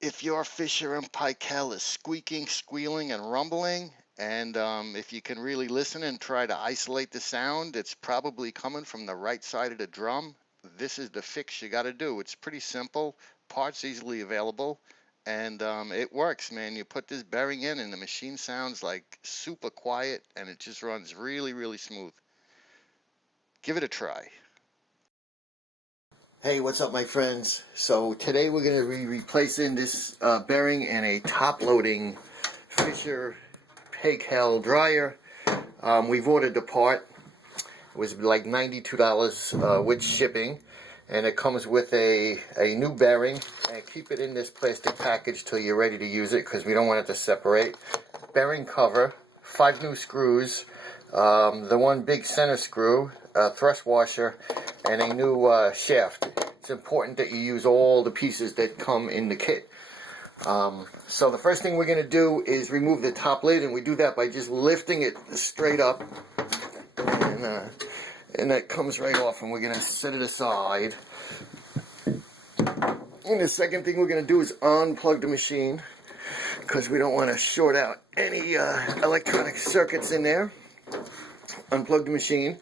If your fisher and paykel is squeaking, squealing, and rumbling, and if you can really listen and try to isolate the sound, it's probably coming from the right side of the drum. This is the fix you got to do. It's pretty simple, parts easily available, and it works, man. You put this bearing in, and the machine sounds like super quiet, and it just runs really, really smooth. Give it a try. Hey, what's up, my friends? So today we're going to be replacing this bearing in a top-loading fisher-paykel dryer. We've ordered the part. It was like $92 with shipping, and it comes with a new bearing. And keep it in this plastic package till you're ready to use it, because we don't want it to separate. Bearing cover, 5 new screws, the one big center screw, thrust washer, and a new shaft. It's important that you use all the pieces that come in the kit. So the first thing we're going to do is remove the top lid, and we do that by just lifting it straight up, and that comes right off, and we're going to set it aside. And the second thing we're going to do is unplug the machine, because we don't want to short out any electronic circuits in there. Unplug the machine.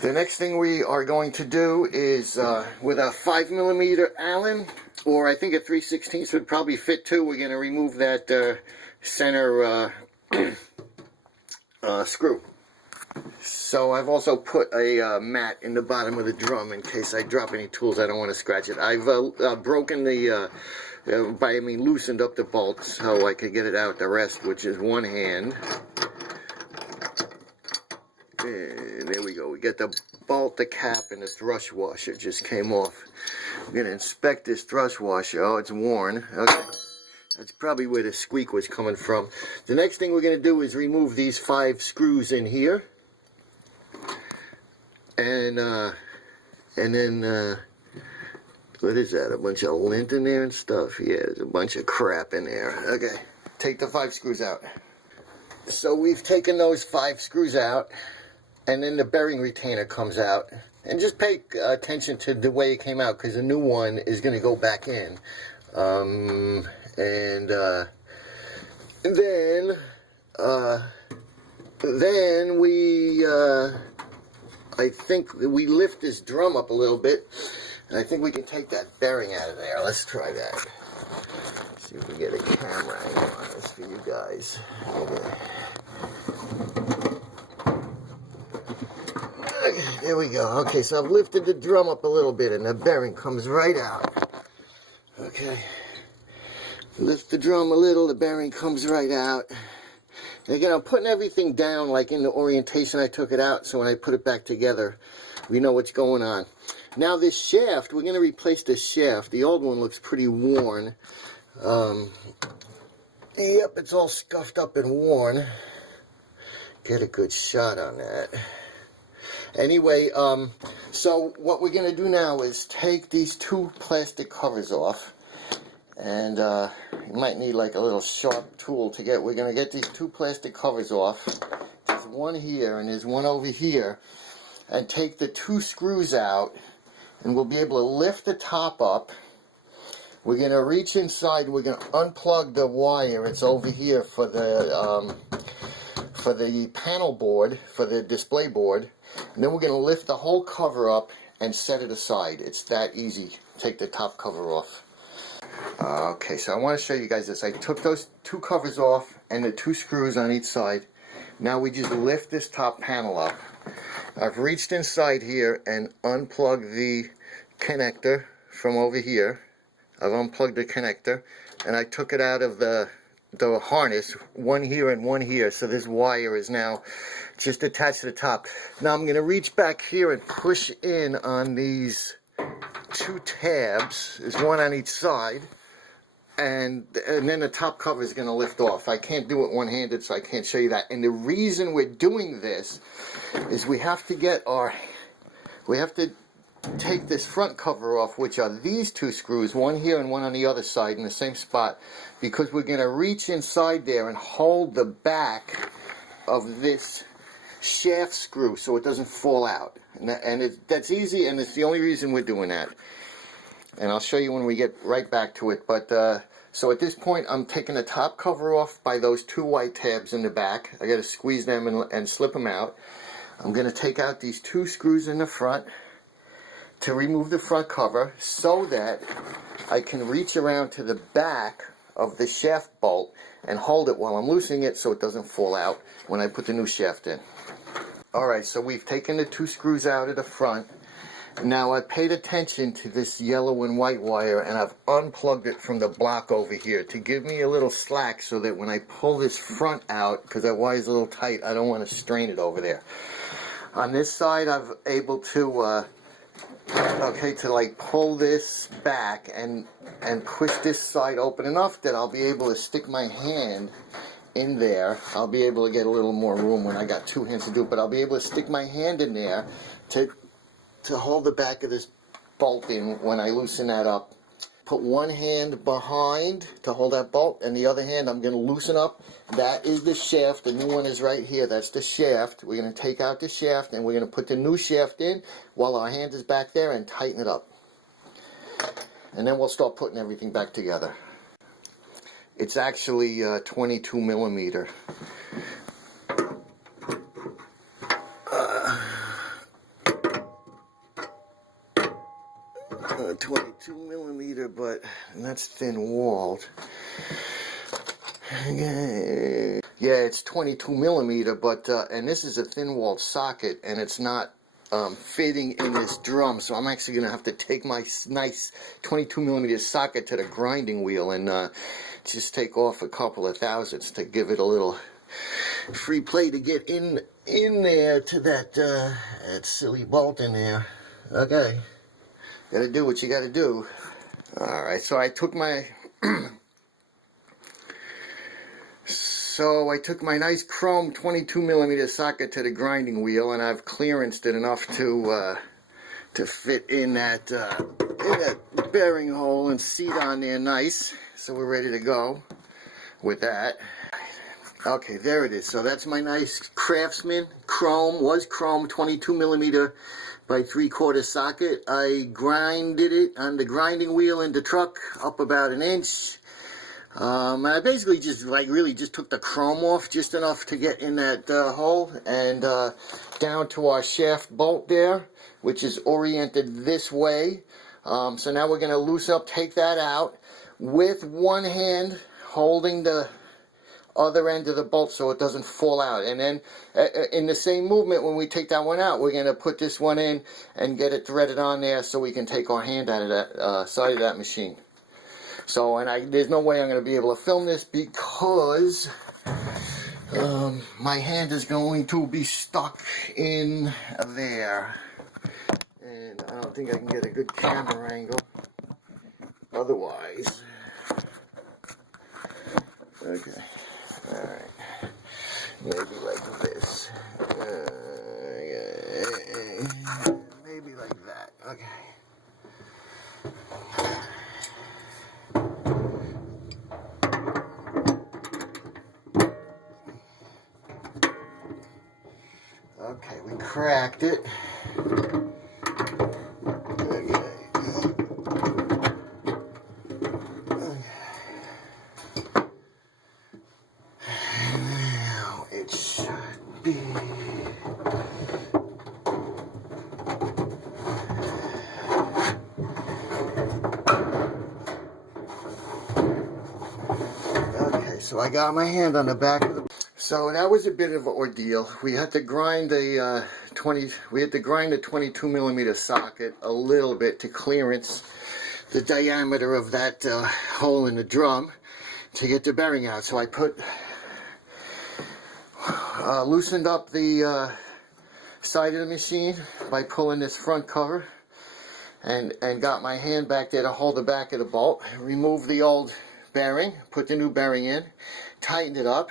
The next thing we are going to do is with a 5mm Allen, or I think a 3/16 would probably fit too. We're going to remove that center screw. So I've also put a mat in the bottom of the drum in case I drop any tools. I don't want to scratch it. I've broken the loosened up the bolts so I could get it out the rest, which is one hand. And there we go. We get the bolt, the cap, and the thrust washer just came off. I'm going to inspect this thrust washer. Oh, it's worn. Okay. That's probably where the squeak was coming from. The next thing we're going to do is remove these 5 screws in here. And then, what is that? A bunch of lint in there and stuff? Yeah, there's a bunch of crap in there. Okay. Take the 5 screws out. So we've taken those 5 screws out. And then the bearing retainer comes out. And just pay attention to the way it came out, because the new one is going to go back in. Then we, I think we lift this drum up a little bit. And I think we can take that bearing out of there. Let's try that. See if we get a camera angle on this for you guys. Okay. There we go. Okay, so I've lifted the drum up a little bit, and the bearing comes right out. Okay. Lift the drum a little, the bearing comes right out. And again, I'm putting everything down like in the orientation I took it out, so when I put it back together, we know what's going on. Now this shaft, we're going to replace this shaft. The old one looks pretty worn. Yep, it's all scuffed up and worn. Get a good shot on that. Anyway, so what we're going to do now is take these 2 plastic covers off, and you might need like a little sharp tool to get. We're going to get these 2 plastic covers off. There's one here and there's one over here, and take the 2 screws out, and we'll be able to lift the top up. We're going to reach inside. We're going to unplug the wire. It's over here for the panel board, for the display board. And then we're going to lift the whole cover up and set it aside. It's that easy. Take the top cover off. Okay, so I want to show you guys this. I took those 2 covers off and the 2 screws on each side. Now we just lift this top panel up. I've reached inside here and unplugged the connector from over here. I've unplugged the connector, and I took it out of the harness, one here and one here, so this wire is now just attached to the top. Now I'm going to reach back here and push in on these 2 tabs. There's one on each side, and then the top cover is going to lift off. I can't do it one-handed, so I can't show you that. And the reason we're doing this is we have to take this front cover off, which are these 2 screws, one here and one on the other side in the same spot, because we're going to reach inside there and hold the back of this shaft screw so it doesn't fall out. And that's easy, and it's the only reason we're doing that. and I'll show you when we get right back to it. But so at this point, I'm taking the top cover off by those two white tabs in the back. I got to squeeze them and slip them out. I'm going to take out these two screws in the front to remove the front cover so that I can reach around to the back of the shaft bolt and hold it while I'm loosening it so it doesn't fall out when I put the new shaft in. Alright, so we've taken the two screws out of the front. Now I paid attention to this yellow and white wire, and I've unplugged it from the block over here to give me a little slack so that when I pull this front out, because that wire's a little tight, I don't want to strain it over there. On this side, I've able to like pull this back and push this side open enough that I'll be able to stick my hand in there. I'll be able to get a little more room when I got two hands to do it, but I'll be able to stick my hand in there to hold the back of this bolt in when I loosen that up. Put one hand behind to hold that bolt, and the other hand I'm going to loosen up. That is the shaft. The new one is right here. That's the shaft. We're going to take out the shaft and we're going to put the new shaft in while our hand is back there and tighten it up. And then we'll start putting everything back together. It's actually 22 millimeter. 22 millimeter, but that's thin walled. Yeah, it's 22 millimeter, but and this is a thin walled socket, and it's not fitting in this drum, so I'm actually gonna have to take my nice 22 millimeter socket to the grinding wheel and just take off a couple of thousandths to give it a little free play to get in there to that silly bolt in there. Okay. Gotta do what you gotta do. Alright, so I took my nice chrome 22 millimeter socket to the grinding wheel, and I've clearanced it enough to fit in that bearing hole and seat on there nice. So we're ready to go with that. Okay, there it is. So that's my nice Craftsman chrome 22 millimeter by 3/4 socket. I grinded it on the grinding wheel in the truck up about an inch. I basically just really took the chrome off just enough to get in that hole and down to our shaft bolt there, which is oriented this way. So now we're going to loosen up, take that out with one hand holding the other end of the bolt so it doesn't fall out, and then in the same movement when we take that one out, we're going to put this one in and get it threaded on there so we can take our hand out of that side of that machine. So, and there's no way I'm going to be able to film this because my hand is going to be stuck in there, and I don't think I can get a good camera angle otherwise. Okay. Alright, maybe like this, maybe like that, okay. Okay, we cracked it. So I got my hand on the back of the. So that was a bit of an ordeal. We had to grind a 22 millimeter socket a little bit to clearance the diameter of that hole in the drum to get the bearing out. So I loosened up the side of the machine by pulling this front cover and got my hand back there to hold the back of the bolt. Removed the old bearing, put the new bearing in, tightened it up.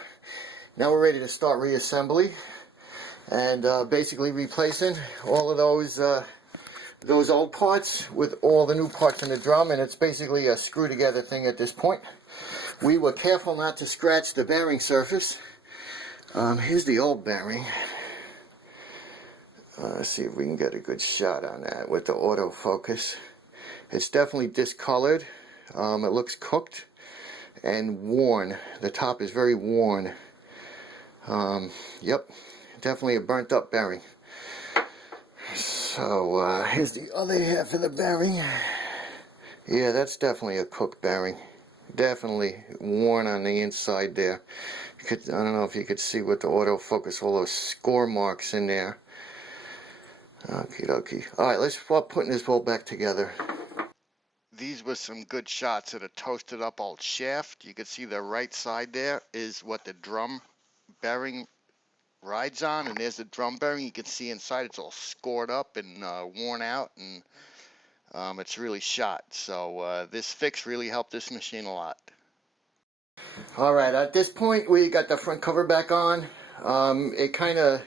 Now we're ready to start reassembly and basically replacing all of those old parts with all the new parts in the drum, and it's basically a screw together thing at this point. We were careful not to scratch the bearing surface. Here's the old bearing. Let's see if we can get a good shot on that with the autofocus. It's definitely discolored. It looks cooked and worn. The top is very worn. Yep, definitely a burnt up bearing. So here's the other half of the bearing. Yeah, that's definitely a cooked bearing. Definitely worn on the inside there. I don't know if you could see with the autofocus, all those score marks in there. Okie dokie. Alright, let's start putting this all back together. These were some good shots of the toasted up old shaft. You can see the right side there is what the drum bearing rides on, and there's the drum bearing. You can see inside it's all scored up and worn out, and it's really shot. So this fix really helped this machine a lot. Alright, at this point we got the front cover back on. It kind of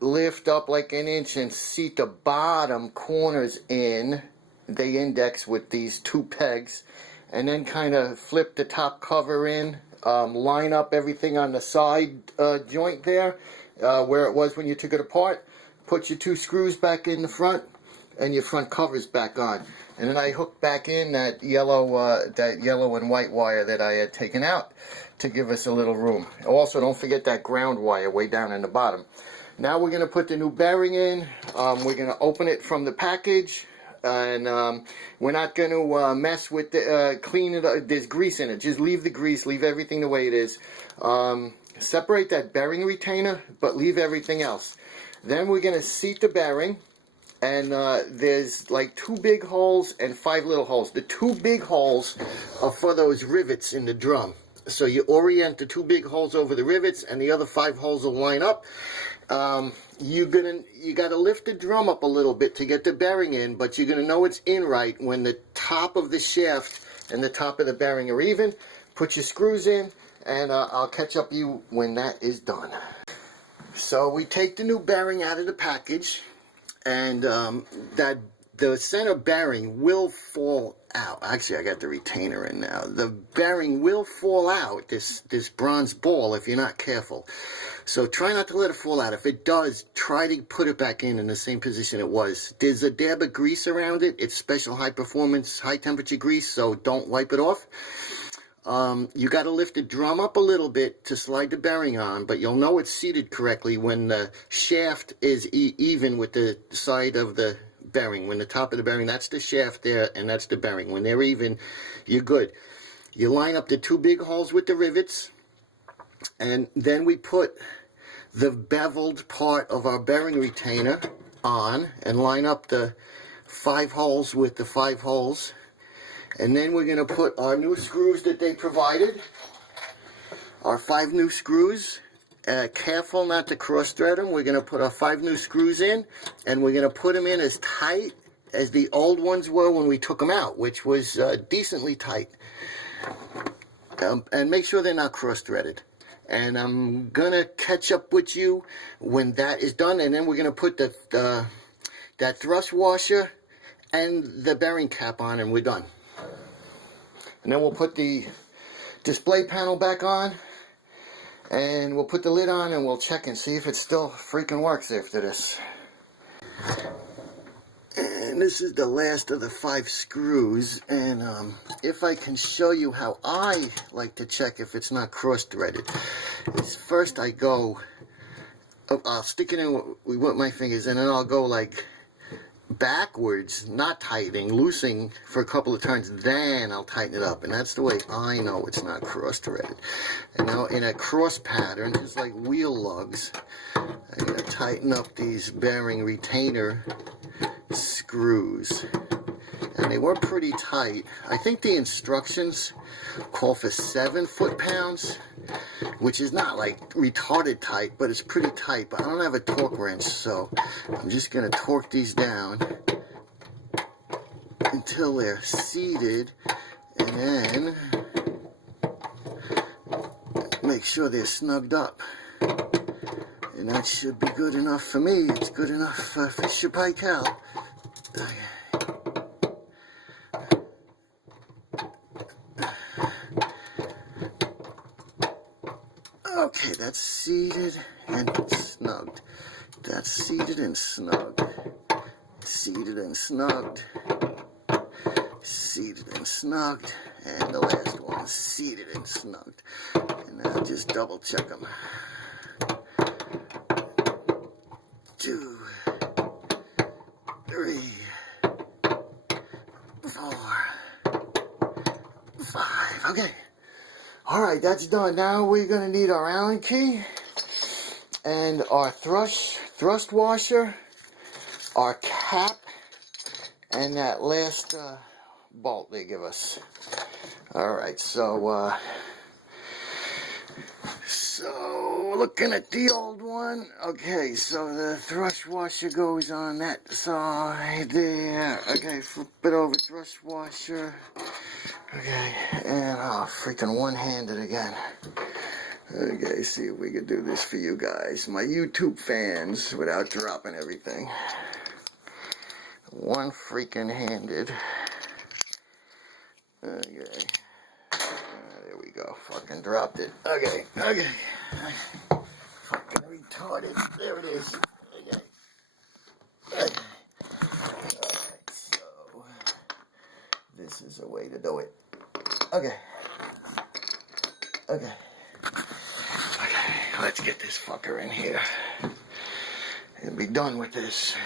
lift up like an inch and seat the bottom corners in. They index with these 2 pegs, and then kind of flip the top cover in, line up everything on the side joint there where it was when you took it apart, put your 2 screws back in the front, and your front cover's back on. And then I hooked back in that yellow and white wire that I had taken out to give us a little room. Also, don't forget that ground wire way down in the bottom. Now we're going to put the new bearing in. We're going to open it from the package. And we're not going to mess with the, clean it up. There's grease in it. Just leave the grease, leave everything the way it is. Separate that bearing retainer, but leave everything else. Then we're going to seat the bearing, and there's like 2 big holes and 5 little holes. The 2 big holes are for those rivets in the drum. So you orient the 2 big holes over the rivets, and the other 5 holes will line up. You got to lift the drum up a little bit to get the bearing in, but you're going to know it's in right when the top of the shaft and the top of the bearing are even. Put your screws in, and I'll catch up you when that is done. So we take the new bearing out of the package, and the center bearing will fall out. Actually, I got the retainer in now. The bearing will fall out, this bronze ball, if you're not careful. So try not to let it fall out. If it does, try to put it back in the same position it was. There's a dab of grease around it. It's special high performance, high temperature grease, so don't wipe it off. You got to lift the drum up a little bit to slide the bearing on, but you'll know it's seated correctly when the shaft is even with the side of the bearing. When the top of the bearing, that's the shaft there, and that's the bearing. When they're even, you're good. You line up the 2 big holes with the rivets, and then we put the beveled part of our bearing retainer on and line up the 5 holes with the 5 holes. And then we're going to put our new screws that they provided, our 5 new screws. Careful not to cross thread them. We're going to put our 5 new screws in, and we're going to put them in as tight as the old ones were when we took them out, which was decently tight. And make sure they're not cross threaded. And I'm going to catch up with you when that is done, and then we're going to put that thrust washer and the bearing cap on, and we're done. And then we'll put the display panel back on, and we'll put the lid on, and we'll check and see if it still freaking works after this. And this is the last of the 5 screws, and if I can show you how I like to check if it's not cross-threaded, is first I go, I'll stick it in with my fingers, and then I'll go like backwards, not tightening, loosing for a couple of turns, then I'll tighten it up, and that's the way I know it's not cross-threaded. And now in a cross pattern, just like wheel lugs, I'm going to tighten up these bearing retainer screws, and they were pretty tight. I think the instructions call for 7 foot-pounds, which is not like retarded tight, but it's pretty tight. But I don't have a torque wrench, so I'm just going to torque these down until they're seated, and then make sure they're snugged up. And that should be good enough for me. It's good enough for fisher&paykel. Okay, that's seated and snugged. That's seated and snugged. Seated and snugged. seated and snugged, and the last one seated and snugged. And now just double check them. 2, 3, 4, 5. Okay. Alright, that's done. Now we're going to need our Allen key and our thrust washer, our cap, and that last bolt they give us. Alright, so looking at the old one. Okay, so the thrust washer goes on that side there. Okay, flip it over, thrust washer. Okay, and freaking one-handed again. Okay, see if we can do this for you guys, my YouTube fans, without dropping everything. One freaking handed. Okay. There we go. Fucking dropped it. Okay. Fucking retarded. There it is. Okay. Alright, so this is a way to do it. Okay, let's get this fucker in here and be done with this.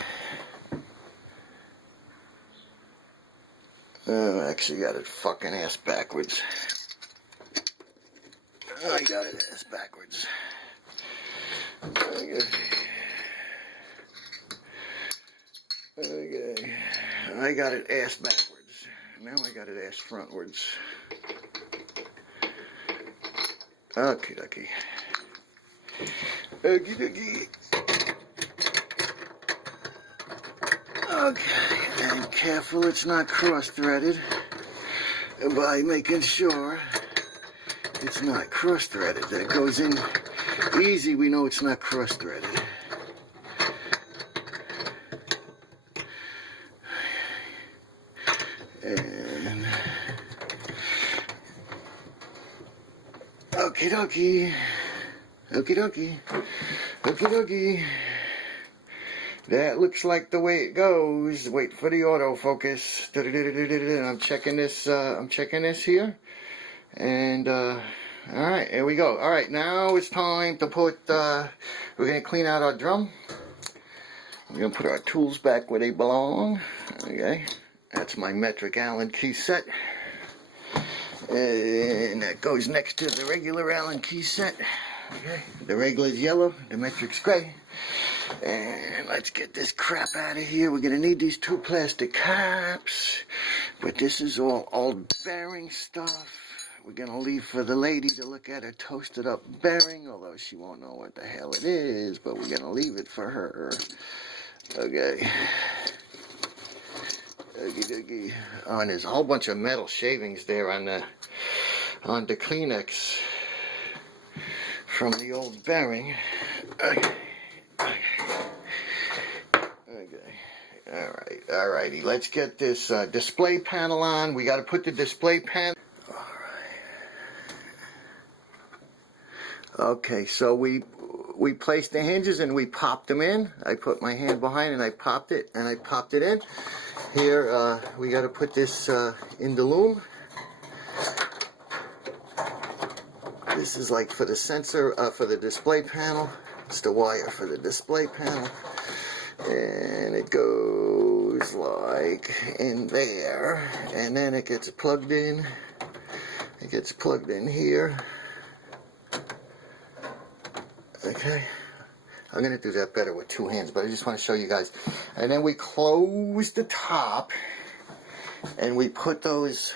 I actually got it fucking ass backwards. I got it ass backwards. Okay. I got it ass backwards. Now I got it ass frontwards. Okay. Okay, and careful it's not cross-threaded by making sure it's not cross-threaded. That goes in easy, we know it's not cross-threaded. And okie dokie. That looks like the way it goes. Wait for the autofocus. I'm checking this here. And alright, here we go. Alright, now it's time to put we're gonna clean out our drum. We're gonna put our tools back where they belong. Okay. That's my metric Allen key set. And that goes next to the regular Allen key set. Okay. The regular is yellow, the metric's gray. And let's get this crap out of here. We're going to need these 2 plastic caps. But this is all old bearing stuff. We're going to leave for the lady to look at a toasted up bearing. Although she won't know what the hell it is. But we're going to leave it for her. Okay. Okie. Oh, and there's a whole bunch of metal shavings there on the Kleenex from the old bearing. Okay. Alrighty. Let's get this display panel on. We got to put the display panel. Alright. Okay, so we placed the hinges and we popped them in. I put my hand behind and I popped it in. Here, we got to put this in the loom. This is like for the sensor, for the display panel. It's the wire for the display panel. And it goes like in there. And then it gets plugged in. It gets plugged in here. Okay. I'm going to do that better with 2 hands, but I just want to show you guys. And then we close the top, and we put those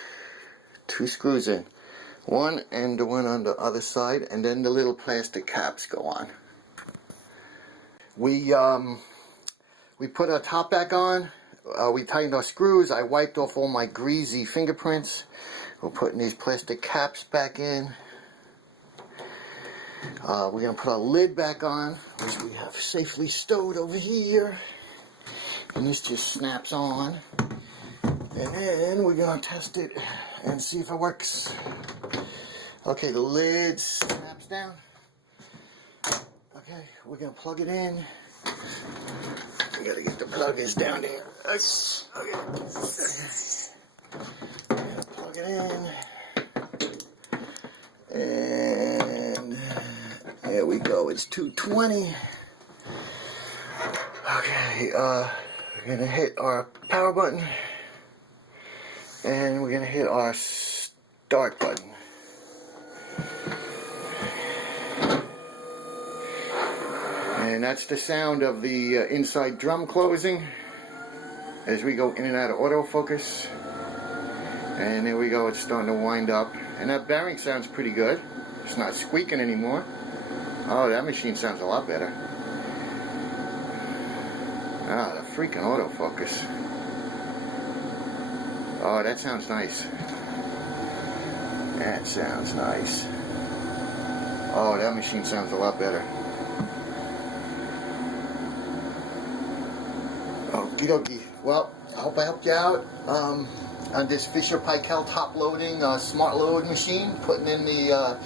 2 screws in. One and the one on the other side, and then the little plastic caps go on. We put our top back on. We tightened our screws. I wiped off all my greasy fingerprints. We're putting these plastic caps back in. We're going to put our lid back on, which we have safely stowed over here. And this just snaps on. And then we're going to test it and see if it works. Okay, the lid snaps down. Okay, we're going to plug it in. We got to get the plug is down there. Okay. plug it in. And there we go, it's 220. Okay, we're gonna hit our power button. And we're gonna hit our start button. And that's the sound of the inside drum closing as we go in and out of autofocus. And there we go, it's starting to wind up. And that bearing sounds pretty good. It's not squeaking anymore. Oh, that machine sounds a lot better. Ah, the freaking autofocus. Oh, that sounds nice. That sounds nice. Oh, that machine sounds a lot better. Okie dokie. Well, I hope I helped you out on this fisher&paykel top loading Smartload machine, putting in the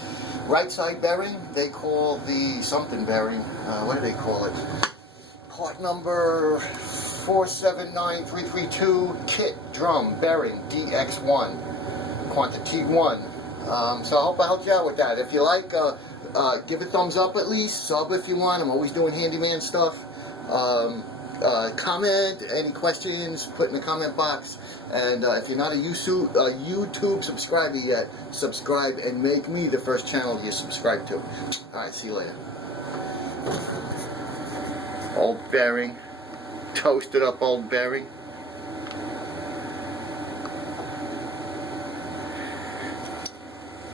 right side bearing. They call the something bearing. What do they call it? Part number 479332, kit drum bearing DX-1, quantity 1. So I hope I helped you out with that. If you like, give a thumbs up at least, sub if you want. I'm always doing handyman stuff. Comment, any questions, put in the comment box. And if you're not a YouTube subscriber yet, subscribe and make me the first channel you subscribe to. Alright, see you later. Old bearing. Toasted up old bearing.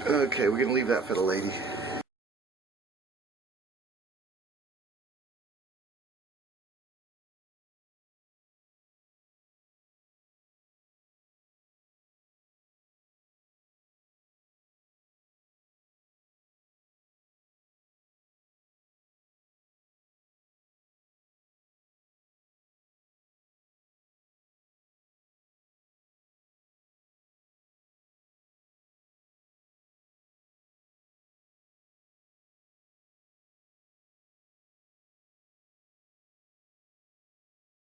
Okay, we're going to leave that for the lady.